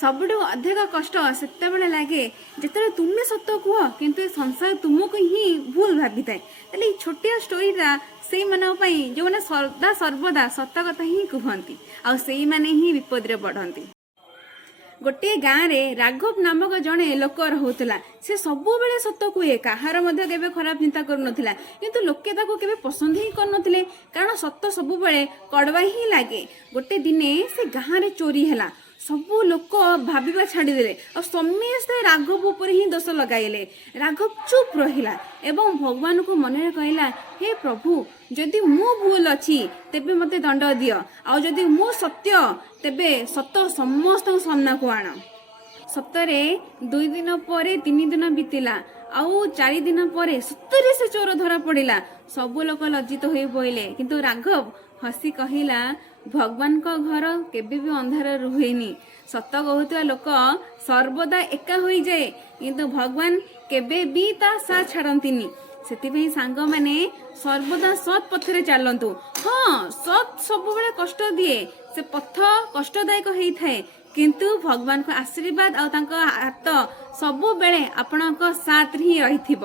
सबुठु अधिक कष्ट सेतेबेले लगे जिते तुम्हें सत कह किंतु संसार तुमको ही भूल भाभी थाए। छोटिया स्टोरीटा से जो मैंने सदा सर्वदा सत कथा ही कहती आई मैंने ही विपद रे पड़ती। गोटे गाँव में राघव नामक जड़े लोक रोला से सबु बेले सत कहे कहार केबे खराब चिंता करुनथिला किंतु लोके ताको केबे पसंद ही करनथिले कारण सत सबु बेले कड़वा ही लगे। गोटे दिने से गाँव में चोरी हैला सबू लोक भाविबा छाड़ीदे और समस्ते राघव उपर ही दोष लगाइले। राघव चुप रहिला एवं भगवान को मन में कहला हे प्रभु जदि मु भूल अच्छी तेबे मते दंड दियो आ जदि मु सत्य तेबे सत समस्त सामना को आण। सतरे 2 दिन पर 3 दिन बीतला आउ 4 दिन पर सतरे से चोर धरा पड़ा। सबू लोक लज्जित हो पड़े किंतु राघव हसी कहला भगवान को घर केबे भी अंधार रुहेनी सत कहूता लोक सर्वदा एका हो जाए किंतु भगवान केबे भी ता सा छाड़तीनी। से सांग माने सर्वदा सत पथरे चलतु। हाँ सत सब बेले कष्ट दिए से पथ कष्टदायक होता है किंतु भगवान को आशीर्वाद और हाथ सब बेले आपण साथ ही रही।